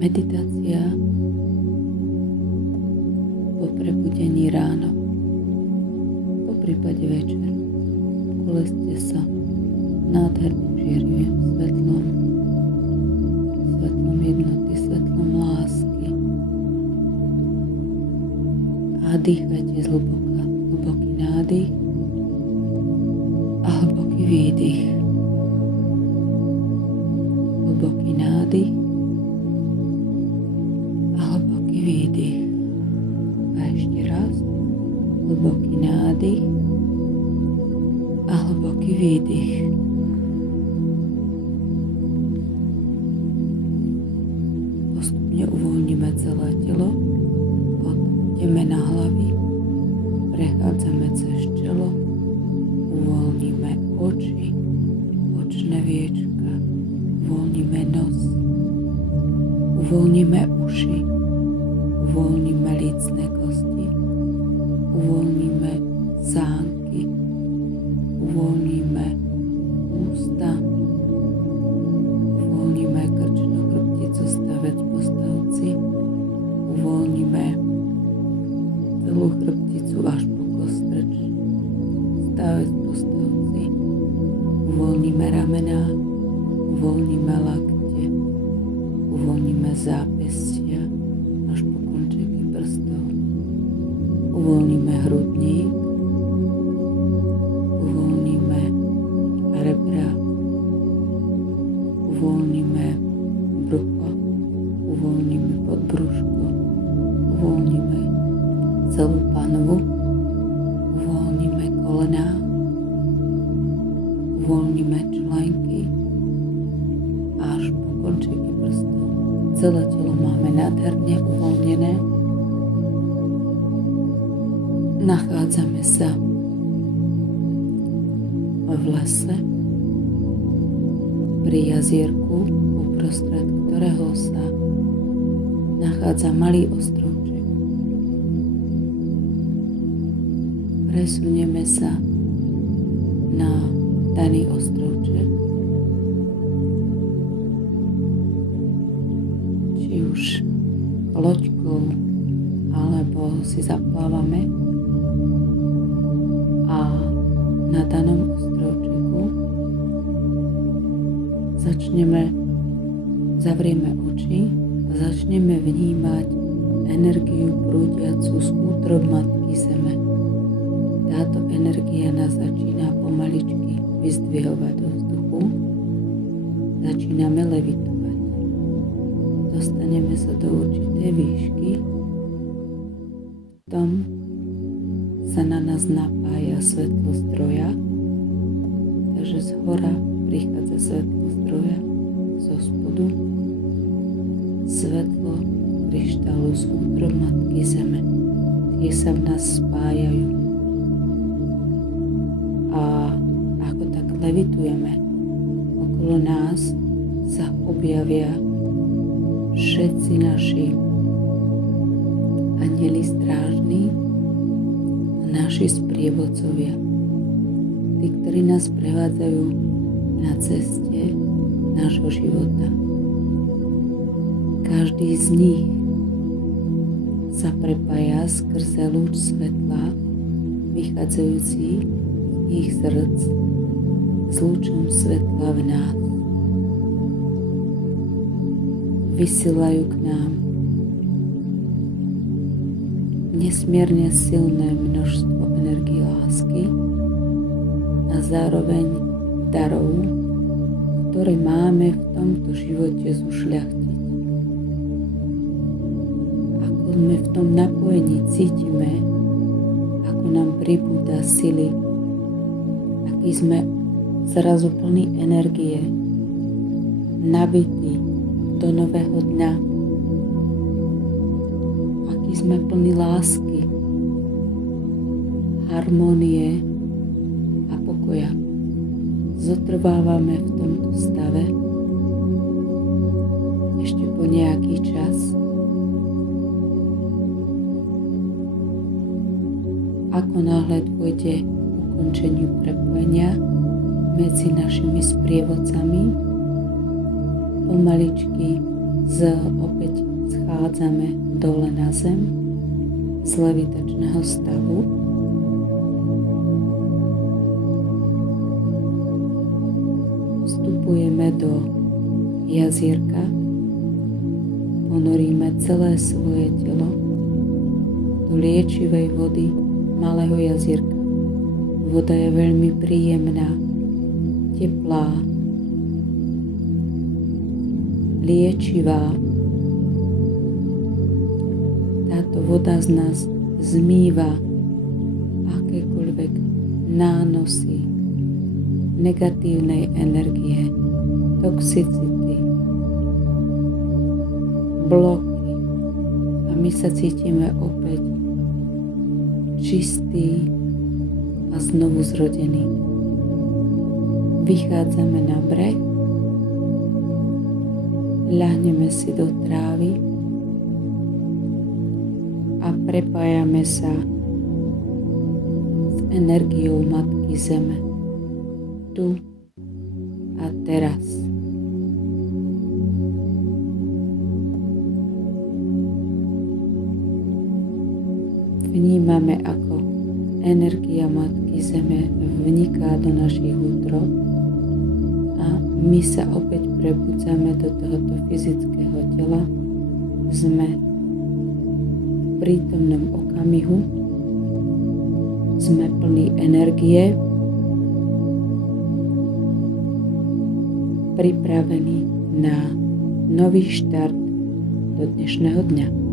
Meditácia po prebudení ráno, po prípade večer. Koleste sa nádherným žiarivým svetlom jednoty, svetlom lásky. A dýchajte zhlboka, hlboký nádych a hlboký výdych. Hlboký nádych a hlboký výdych. A ešte raz hlboký nádych a hlboký výdych. Postupne uvoľníme celé telo od temena hlavy, prechádzame cez čelo, uvoľníme oči, očné viečka, uvoľníme nos, uvoľníme uši, uvoľníme lícne kosti, uvoľníme sánky, uvoľníme ústa, uvoľníme krčnú chrbticu, stavec po stavci, uvoľníme celú chrbticu až po kostrč, stavec po stavci, uvoľníme ramená, uvoľníme lakte, uvoľníme zápestia až po končeky prstov, uvoľníme hrudník, uvoľníme rebra, uvoľníme brucho, uvoľníme podbrúško, uvoľníme celú panvu, uvoľníme kolená, uvoľníme členky až po končeky prstov. Celé telo máme nádherne uvoľnené. Nachádzame sa v lese pri jazierku, uprostred ktorého sa nachádza malý ostrovček. Presunieme sa na daný ostrovček, či už loďkou alebo si zaplávame, a na danom ostrovčeku zavrieme oči a začneme vnímať energiu prúdiacu z útrob Matky Zeme. Táto energia nás začína pomaličky vyzdvihovať do vzduchu, začíname levitovať. Dostaneme sa do určitej výšky, v tom sa na nás napája svetlo zdroja, takže z hora prichádza svetlo zdroja, zo spodu svetlo kryštálu z útrob Matky Zeme. Tie sa v nás spájajú. A ako tak levitujeme, okolo nás sa objavia všetci naši anjeli strážni, naši sprievodcovia, tí, ktorí nás prevádzajú na ceste nášho života. Každý z nich sa prepája skrze lúč svetla vychádzajúci z ich srdc s lúčom svetla v nás. Vysielajú k nám nesmierne silné množstvo energie lásky a zároveň darov, ktoré máme v tomto živote zušľachtiť. Ako sme v tom napojení cítime, ako nám pribúda sily, aký sme zrazu plný energie, nabití do nového dňa, aký sme plní lásky, harmónie a pokoja. Zotrvávame v tomto stave ešte po nejaký čas. Ako náhle dôjde k ukončeniu prepojenia medzi našimi sprievodcami, pomaličky opäť schádzame dole na zem z levitačného stavu. Vstupujeme do jazierka, ponoríme celé svoje telo do liečivej vody malého jazierka. Voda je veľmi príjemná, teplá, liečivá. Táto voda z nás zmýva akékoľvek nánosy negatívnej energie, toxicity, bloky a my sa cítime opäť čistý a znovu zrodený. Vychádzame na breh, ľahneme si do trávy a prepájame sa s energiou Matky Zeme tu a teraz. Vnímame, ako energia Matky Zeme vniká do našich útrob a my sa opäť prebudzame do tohoto fyzického tela. Sme v prítomnom okamihu, sme plní energie, pripravení na nový štart do dnešného dňa.